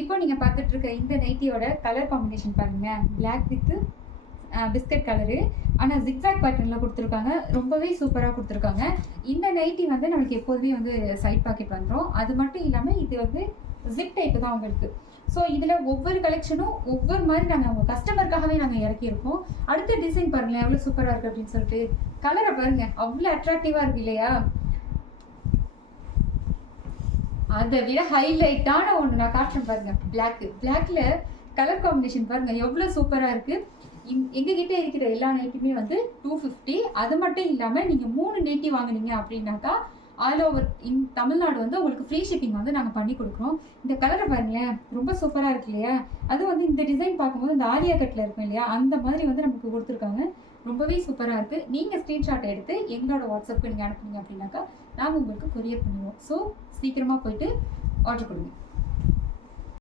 இப்போ நீங்க பார்த்துட்டு இருக்க இந்த நைட்டியோட கலர் காம்பினேஷன் பாருங்க. Black with biscuit colour. ஆனால் ஜிக்ஸாக் பேட்டர்னில் கொடுத்துருக்காங்க. ரொம்பவே சூப்பராக கொடுத்துருக்காங்க. இந்த நைட்டி வந்து நமக்கு எப்போதுமே வந்து சைட் பாக்கெட் வந்துடும். அது மட்டும் இல்லாமல் இது வந்து ஜிப் டைப்பு தான் உங்களுக்கு. ஸோ இதில் ஒவ்வொரு கலெக்ஷனும் ஒவ்வொரு மாதிரி நாங்கள் உங்கள் கஸ்டமருக்காகவே நாங்கள் இறக்கியிருக்கோம். அடுத்த டிசைன் பாருங்களேன் எவ்வளோ சூப்பராக இருக்குது அப்படின்னு சொல்லிட்டு. கலரை பாருங்க அவ்வளோ அட்ராக்டிவாக இருக்கு இல்லையா? அதை விட ஹைலைட்டான ஒன்று நான் காட்டுறேன் பாருங்க. பிளாக்ல கலர் காம்பினேஷன் பாருங்க எவ்வளோ சூப்பராக இருக்கு. எங்ககிட்ட இருக்கிற எல்லா நைட்டியுமே வந்து 250. அது மட்டும் இல்லாமல் நீங்கள் 3 நைட்டி வாங்கினீங்க அப்படின்னாக்கா ஆல் ஓவர் தமிழ்நாடு வந்து உங்களுக்கு ஃப்ரீ ஷிப்பிங் வந்து நாங்கள் பண்ணி கொடுக்குறோம். இந்த கலரை பாருங்களேன் ரொம்ப சூப்பராக இருக்கு இல்லையா? அது வந்து இந்த டிசைன் பார்க்கும்போது இந்த ஆலியா கட்டில் இருக்கும் இல்லையா, அந்த மாதிரி வந்து நமக்கு கொடுத்துருக்காங்க. ரொம்பவே சூப்பராக இருக்குது. நீங்கள் ஸ்க்ரீன்ஷாட் எடுத்து எங்களோட வாட்ஸ்அப்புக்கு நீங்கள் அனுப்புனீங்க அப்படின்னாக்கா நாங்கள் உங்களுக்கு கொரியர் பண்ணுவோம். ஸோ சீக்கிரமாக போயிட்டு ஆர்டர் கொடுங்க.